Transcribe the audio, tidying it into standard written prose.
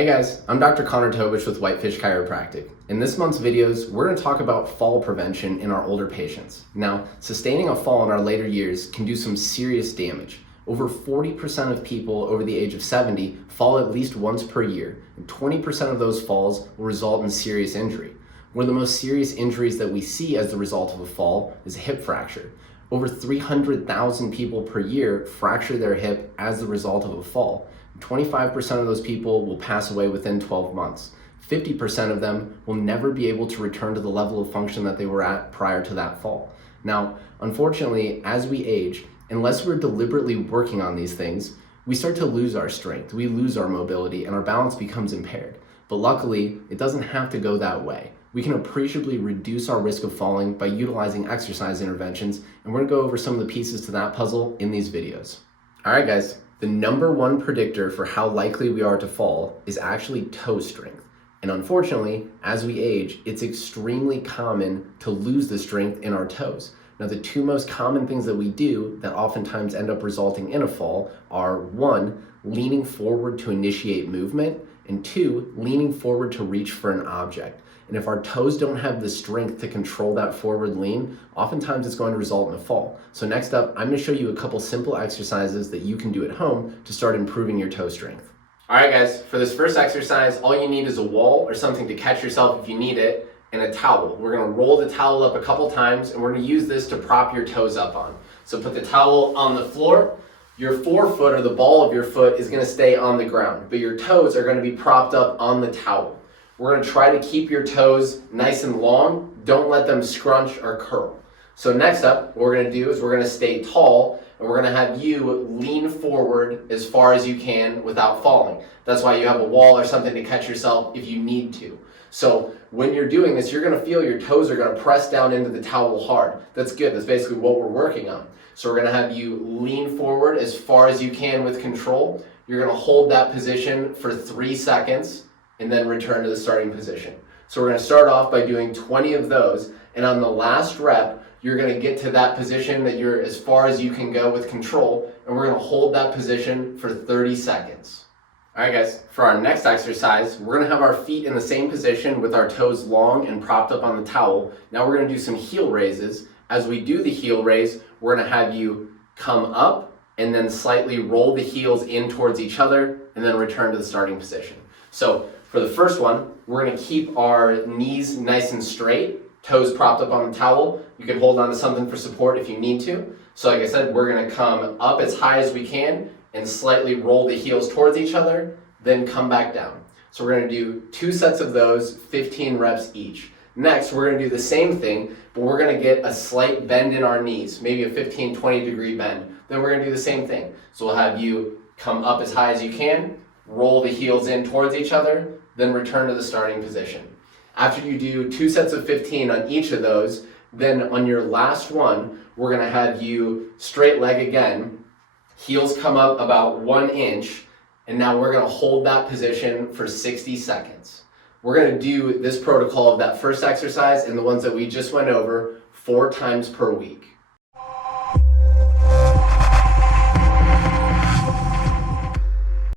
Hey guys, I'm Dr. Tobisch with Whitefish Chiropractic. In this month's videos, we're going to talk about fall prevention in our older patients. Now, sustaining a fall in our later years can do some serious damage. Over 40% of people over the age of 70 fall at least once per year, and 20% of those falls will result in serious injury. One of the most serious injuries that we see as the result of a fall is a hip fracture. Over 300,000 people per year fracture their hip as the result of a fall. 25% of those people will pass away within 12 months. 50% of them will never be able to return to the level of function that they were at prior to that fall. Now, unfortunately, as we age, unless we're deliberately working on these things, we start to lose our strength, we lose our mobility, and our balance becomes impaired. But luckily, it doesn't have to go that way. We can appreciably reduce our risk of falling by utilizing exercise interventions, and we're gonna go over some of the pieces to that puzzle in these videos. All right, guys. The number one predictor for how likely we are to fall is actually toe strength. And unfortunately, as we age, it's extremely common to lose the strength in our toes. Now, the two most common things that we do that oftentimes end up resulting in a fall are 1, leaning forward to initiate movement, and 2, leaning forward to reach for an object. And if our toes don't have the strength to control that forward lean, oftentimes it's going to result in a fall. So next up, I'm going to show you a couple simple exercises that you can do at home to start improving your toe strength. All right, guys, for this first exercise, all you need is a wall or something to catch yourself if you need it, and a towel. We're going to roll the towel up a couple times, and we're going to use this to prop your toes up on. So put the towel on the floor. Your forefoot or the ball of your foot is going to stay on the ground, but your toes are going to be propped up on the towel. We're going to try to keep your toes nice and long. Don't let them scrunch or curl. So next up, what we're going to do is we're going to stay tall, and we're going to have you lean forward as far as you can without falling. That's why you have a wall or something to catch yourself if you need to. So when you're doing this, you're going to feel your toes are going to press down into the towel hard. That's good. That's basically what we're working on. So we're going to have you lean forward as far as you can with control. You're going to hold that position for 3 seconds and then return to the starting position. So we're going to start off by doing 20 of those, and on the last rep, you're going to get to that position that you're as far as you can go with control, and we're going to hold that position for 30 seconds. All right, guys, for our next exercise, we're going to have our feet in the same position with our toes long and propped up on the towel. Now we're going to do some heel raises. As we do the heel raise, we're going to have you come up and then slightly roll the heels in towards each other and then return to the starting position. So for the first one, we're going to keep our knees nice and straight, toes propped up on the towel. You can hold on to something for support if you need to. So like I said, we're going to come up as high as we can and slightly roll the heels towards each other, then come back down. So we're going to do 2 sets of those, 15 reps each. Next, we're going to do the same thing, but we're going to get a slight bend in our knees, maybe a 15, 20 degree bend. Then we're going to do the same thing. So we'll have you come up as high as you can, roll the heels in towards each other, then return to the starting position. After you do 2 sets of 15 on each of those, then on your last one, we're going to have you straight leg again, heels come up about 1 inch, and now we're going to hold that position for 60 seconds. We're going to do this protocol of that first exercise and the ones that we just went over 4 times per week.